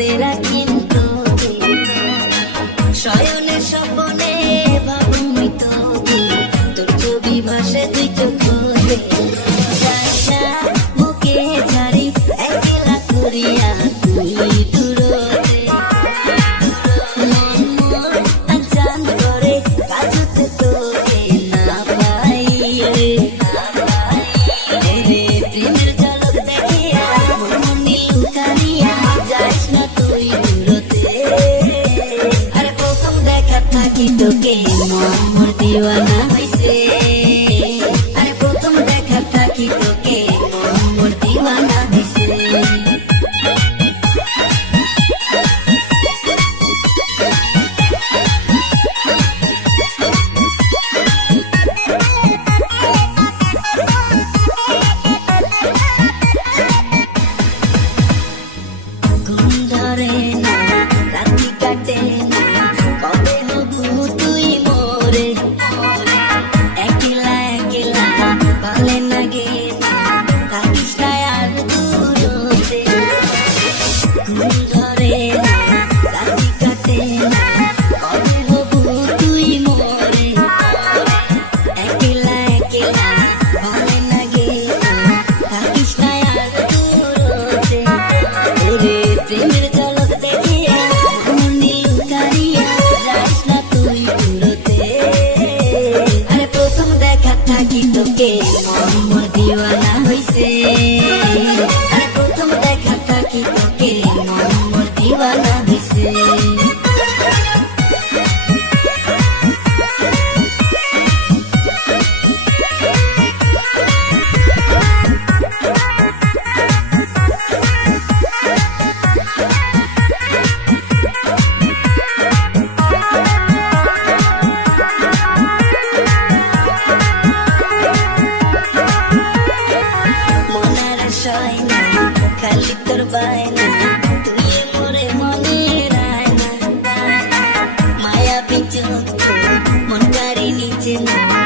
तेरा किंतु शयने सपने भाबुमी তোকে তোর ছবি ভাসে দুই চোখে যাইনা মুখে ছাড়ি একলা করিয়া তুই দূরতে মন মোর আনজান করে কাজতে তোকে না পাইলে রে প্রেমের ঝলক দেখিয়া মন মনে লুকানিয়া যাইস না তুই দূরতে আরে প্রথম দেখা থাকি তোকে মন মোর দিওয়ানা হইছে আরে প্রথম দেখা থাকি তোকে মন মোর দিওয়ানা হইছে ঘুম ধরে না রাতি কাটে না কবে হবু তুই মোরে একলা একলা ভালে লাগে না থাকিস না আর দূরতে ঘুম ধরে না রাতি কাটে না কবে হবু তুই মোরে একলা একলা ভালে লাগে না থাকিস না আর দূরতে ওরে প্রেমের ঝলক দেখিয়া মনে লুকাইয়া যাইস না তুই দূরতে আরে প্রথম দেখা থাকি তোকে মন মোর দিওয়ানা হইছে আরে প্রথম দেখা থাকি তোকে মন মোর দিওয়ানা হইছে মনের আশায় না খালি তোর বায়না তুই মোরে মনে রায় না মায়া পিছু মন কারি নিচে না